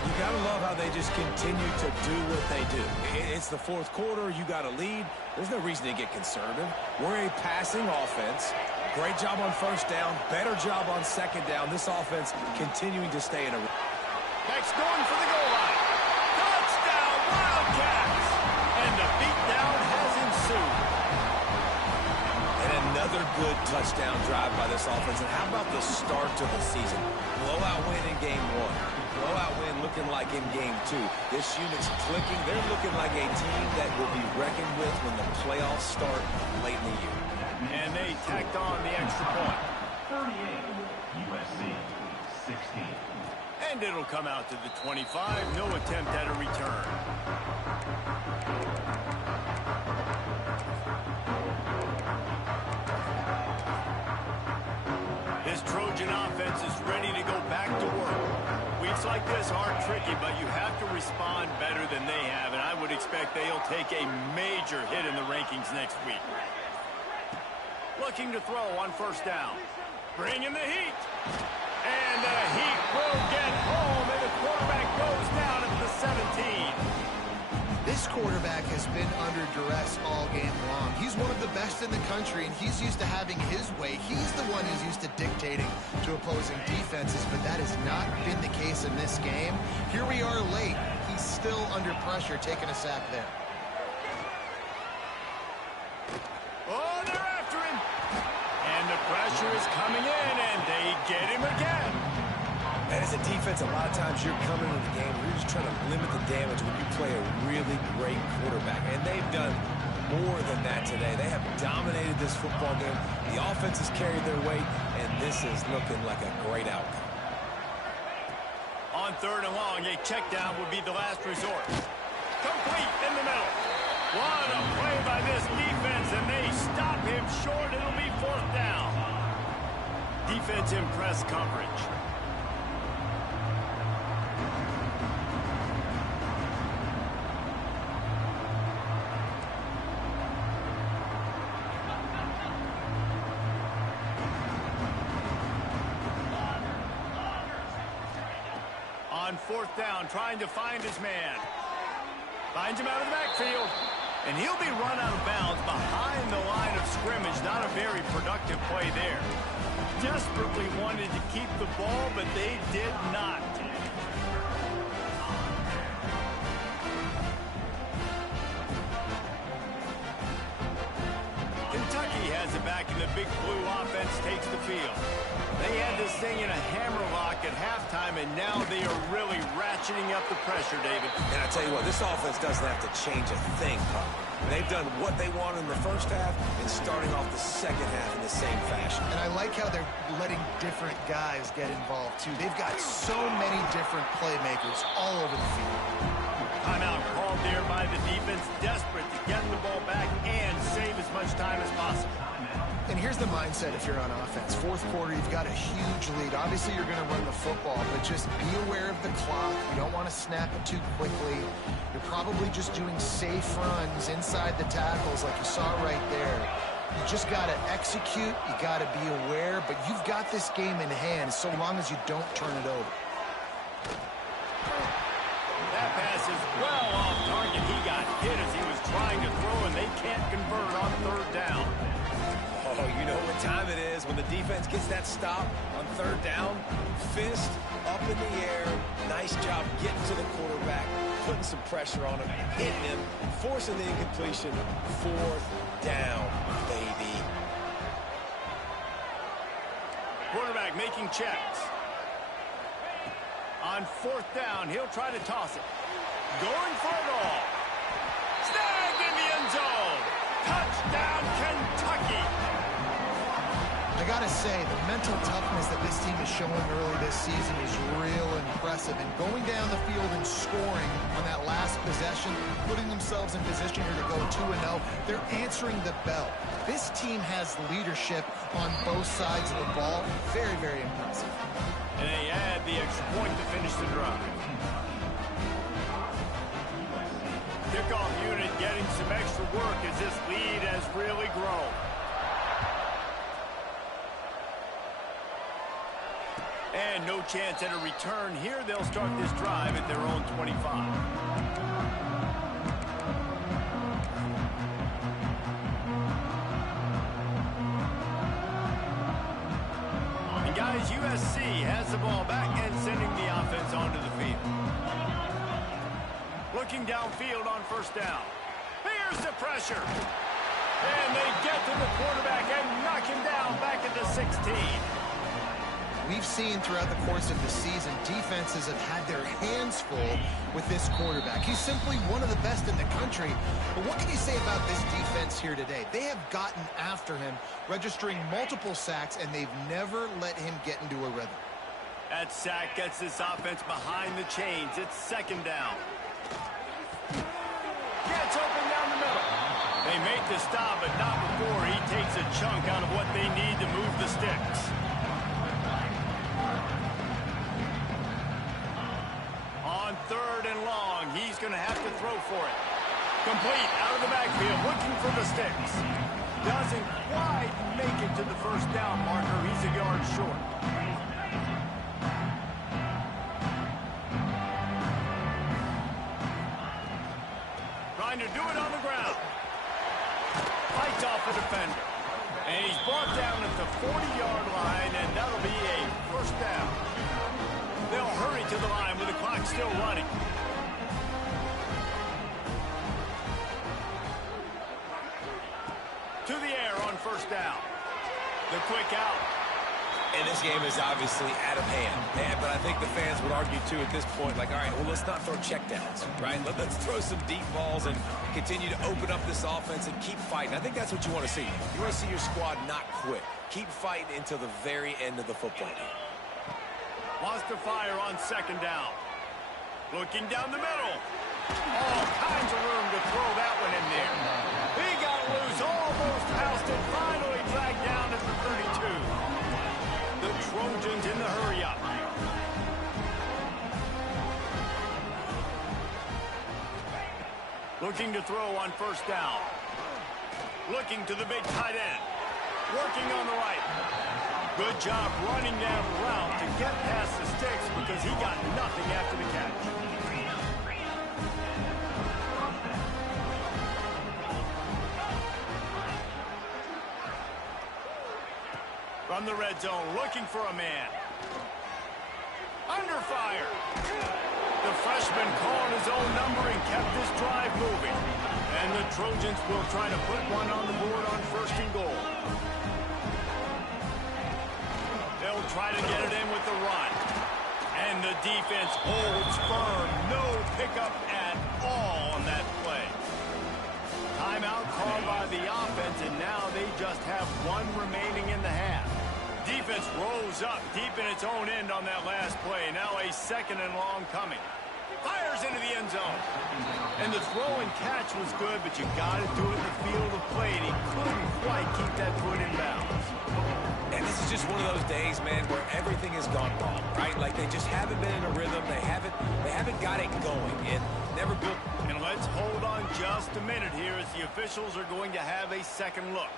You got to love how they just continue to do what they do. It's the fourth quarter. You got a lead. There's no reason to get conservative. We're a passing offense. Great job on first down. Better job on second down. This offense continuing to stay in a... Next going for the goal line. Touchdown, Wildcats! And the beatdown has ensued. And another good touchdown drive by this offense. And how about the start to the season? Blowout win in game one. Blowout win looking like in game two. This unit's clicking. They're looking like a team that will be reckoned with when the playoffs start late in the year. And they tacked on the extra point. 38, USC 16. And it'll come out to the 25. No attempt at a return. This Trojan offense is ready to go back to work. Weeks like this aren't tricky, but you have to respond better than they have, and I would expect they'll take a major hit in the rankings next week. Looking to throw on first down. Bringing the heat. And the heat will get home, and the quarterback goes down at the 17. This quarterback has been under duress all game long. He's one of the best in the country, and he's used to having his way. He's the one who's used to dictating to opposing defenses, but that has not been the case in this game. Here we are late. He's still under pressure, taking a sack there. Oh, they're after him. And the pressure is coming in, and they get him again. And as a defense, a lot of times you're coming into the game, you're just trying to limit the damage when you play a really great quarterback. And they've done more than that today. They have dominated this football game. The offense has carried their weight, and this is looking like a great outcome. On third and long, a check down would be the last resort. Complete in the middle. What a play by this defense, and they stop him short. It'll be fourth down. Defense in press coverage. On fourth down, trying to find his man. Finds him out of the backfield. And he'll be run out of bounds behind the line of scrimmage. Not a very productive play there. Desperately wanted to keep the ball, but they did not. Kentucky has it back, and the Big Blue offense takes the field. They had this thing in a hammerlock at halftime, and now they are really ratcheting up the pressure, David. And I tell you what, this offense doesn't have to change a thing, Pop. They've done what they wanted in the first half and starting off the second half in the same fashion. And I like how they're letting different guys get involved, too. They've got so many different playmakers all over the field. Timeout called there by the defense, desperate to get the ball back and save as much time as possible. And here's the mindset if you're on offense. Fourth quarter, you've got a huge lead. Obviously, you're going to run the football, but just be aware of the clock. You don't want to snap it too quickly. You're probably just doing safe runs inside the tackles like you saw right there. You just got to execute. You got to be aware, but you've got this game in hand so long as you don't turn it over. That pass is well off target. He got hit as he was trying to throw, and they can't convert on third down. Oh, you know what time it is when when the defense gets that stop on third down, fist up in the air. Nice job getting to the quarterback, putting some pressure on him, hitting him, forcing the incompletion. Fourth down, baby. Quarterback making checks. On fourth down, he'll try to toss it. Going for it all. Snagged in the end zone. Touchdown, Kentucky. I gotta say, the mental toughness that this team is showing early this season is real impressive. And going down the field and scoring on that last possession, putting themselves in position here to go 2-0, they're answering the bell. This team has leadership on both sides of the ball. Very, very impressive. And they add the extra point to finish the drive. Kickoff unit getting some extra work as this lead has really grown. And no chance at a return here. They'll start this drive at their own 25. And guys, USC has the ball back and sending the offense onto the field. Looking downfield on first down. Here's the pressure. And they get to the quarterback and knock him down back at the 16. We've seen throughout the course of the season, defenses have had their hands full with this quarterback. He's simply one of the best in the country. But what can you say about this defense here today? They have gotten after him, registering multiple sacks, and they've never let him get into a rhythm. That sack gets this offense behind the chains. It's second down. Gets open down the middle. They make the stop, but not before he takes a chunk out of what they need to move the sticks. On third and long, he's going to have to throw for it. Complete out of the backfield, looking for the sticks. Doesn't quite make it to the first down marker. He's a yard short. Trying to do it on the ground. Fights off a defender. And he's brought down at the 40-yard line, and that'll be a first down. They'll hurry to the line with the clock still running. To the air on first down. The quick out. And this game is obviously out of hand. But I think the fans would argue, too, at this point, like, all right, well, let's not throw checkdowns, right? Let's throw some deep balls and continue to open up this offense and keep fighting. I think that's what you want to see. You want to see your squad not quit. Keep fighting until the very end of the football game. Wants to fire on second down. Looking down the middle. All kinds of room to throw that one in there. He got loose, almost housed it, finally dragged down at the 32. The Trojans in the hurry-up. Looking to throw on first down. Looking to the big tight end. Working on the right. Good job running that route to get past the sticks because he got nothing after the catch. From the red zone, looking for a man. Under fire. The freshman called his own number and kept this drive moving. And the Trojans will try to put one on the board on first and goal. They'll try to get it in with the run. And the defense holds firm. No pickup at all on that play. Timeout called by the offense, and now they just have one remaining in the half. Defense rose up deep in its own end on that last play. Now a second and long coming. Fires into the end zone. And the throw and catch was good, but you got to do it in the field of play, and he couldn't quite keep that foot in bounds. And this is just one of those days, man, where everything has gone wrong, right? Like they just haven't been in a rhythm. They haven't got it going. It never built. And let's hold on just a minute here as the officials are going to have a second look.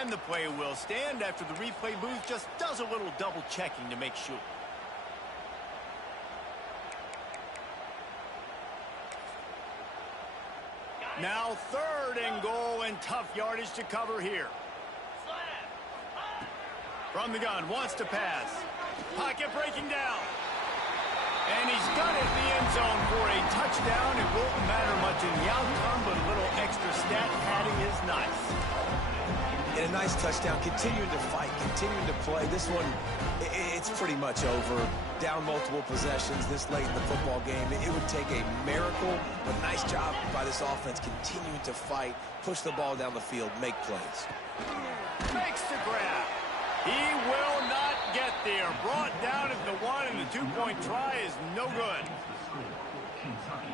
And the play will stand after the replay booth just does a little double checking to make sure. Now 3rd and goal, and tough yardage to cover here. From the gun, wants to pass. Pocket breaking down. And he's got it in the end zone for a touchdown. It won't matter much in the outcome, but a little extra stat padding is nice. And a nice touchdown, continuing to fight, continuing to play. This one, it's pretty much over. Down multiple possessions this late in the football game. It would take a miracle, but nice job by this offense continuing to fight, push the ball down the field, make plays. Makes the grab. He will not get there. Brought down at the 1, and the 2-point try is no good.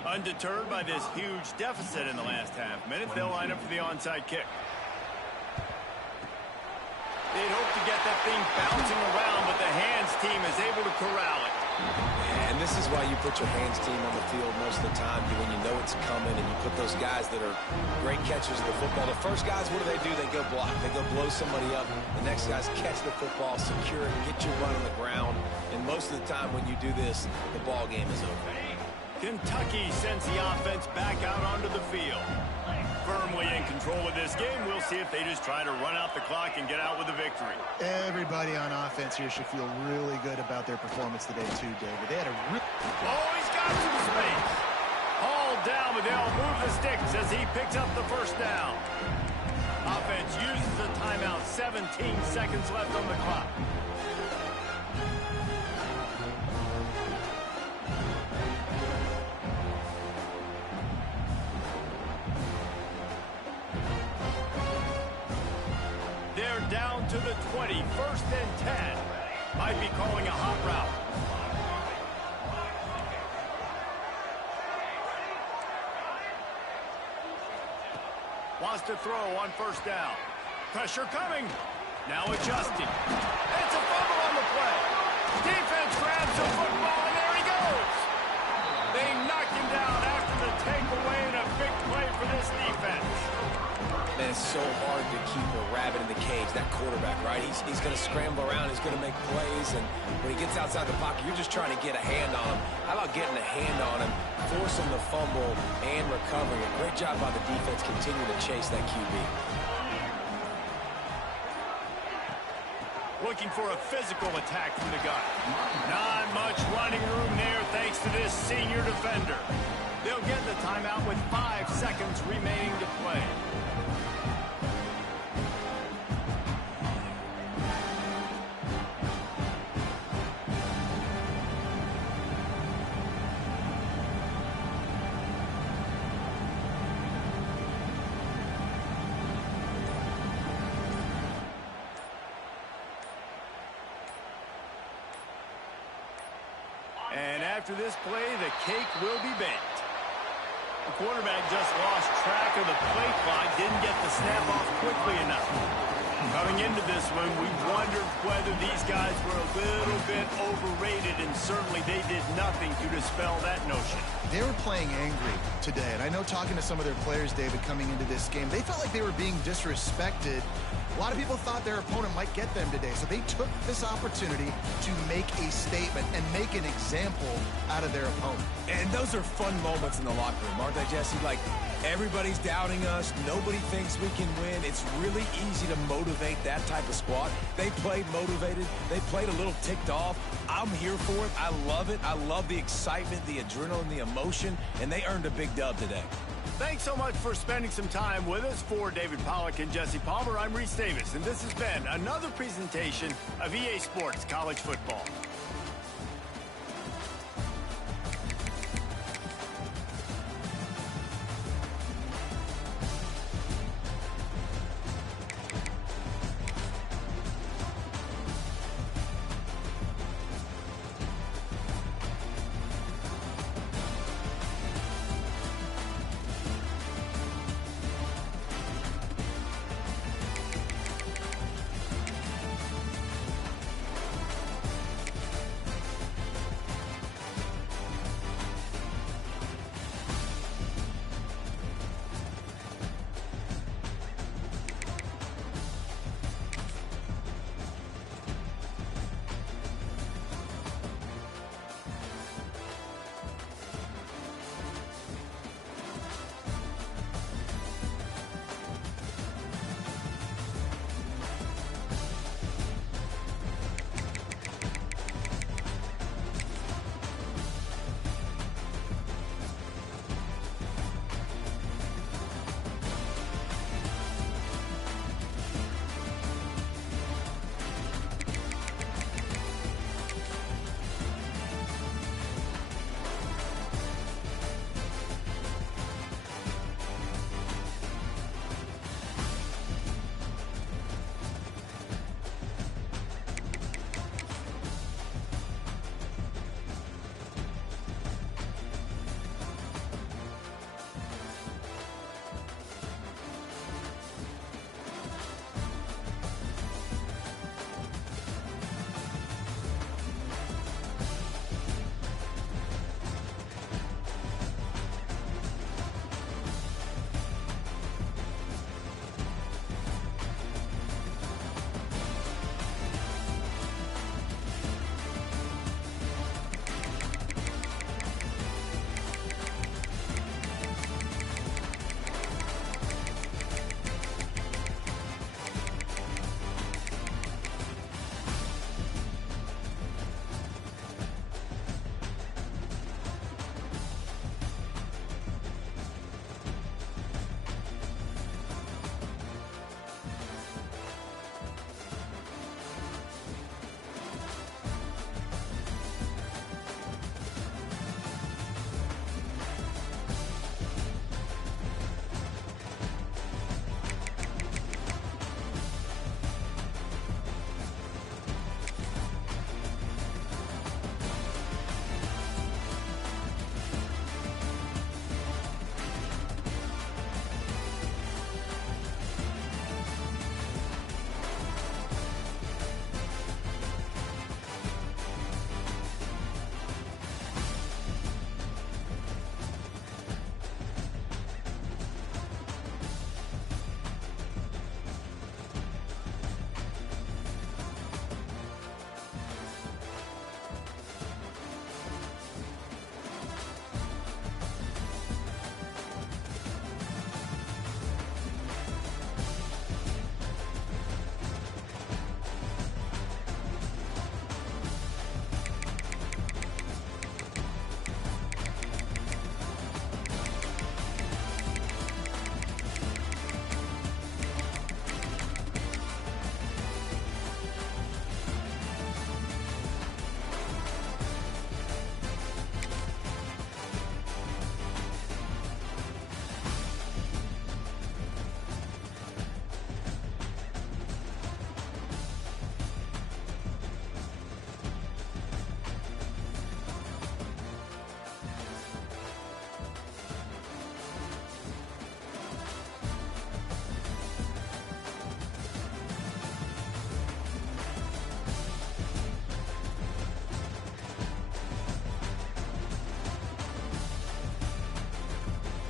Undeterred by this huge deficit in the last half minute, they'll line up for the onside kick. They'd hope to get that thing bouncing around, but the hands team is able to corral it. And this is why you put your hands team on the field most of the time, when you know it's coming, and you put those guys that are great catchers of the football. The first guys, what do? They go block. They go blow somebody up. The next guys catch the football, secure it, get you run on the ground. And most of the time when you do this, the ball game is over. Kentucky sends the offense back out onto the field. Firmly in control of this game. We'll see if they just try to run out the clock and get out with a victory. Everybody on offense here should feel really good about their performance today, too, David. They had a Oh, he's got some space. Hauled down, but they'll move the sticks as he picks up the first down. Offense uses a timeout. 17 seconds left on the clock. They're down to the 20, 1st and 10. Might be calling a hot route. Wants to throw on 1st down. Pressure coming. Now adjusting. It's a fumble on the play. Defense grabs the football, and there he goes. They knocked him down after the takeaway, and a big play for this defense. Man, it's so hard to keep a rabbit in the cage, that quarterback, right? He's going to scramble around. He's going to make plays. And when he gets outside the pocket, you're just trying to get a hand on him. How about getting a hand on him, forcing the fumble, and recovering? A great job by the defense continuing to chase that QB. Looking for a physical attack from the gun. Not much running room there thanks to this senior defender. They'll get the timeout with 5 seconds remaining to play. And after this play, the cake will be baked. The quarterback just lost track of the play clock, didn't get the snap off quickly enough. Coming into this one, we wondered whether these guys were a little bit overrated, and certainly they did nothing to dispel that notion. They were playing angry today, and I know talking to some of their players, David, coming into this game, they felt like they were being disrespected. A lot of people thought their opponent might get them today, so they took this opportunity to make a statement and make an example out of their opponent. And those are fun moments in the locker room, aren't they, Jesse? Like, everybody's doubting us. Nobody thinks we can win. It's really easy to motivate that type of squad. They played motivated. They played a little ticked off. I'm here for it. I love it. I love the excitement, the adrenaline, the emotion, and they earned a big dub today. Thanks so much for spending some time with us. For David Pollack and Jesse Palmer, I'm Reese Davis, and this has been another presentation of EA Sports College Football.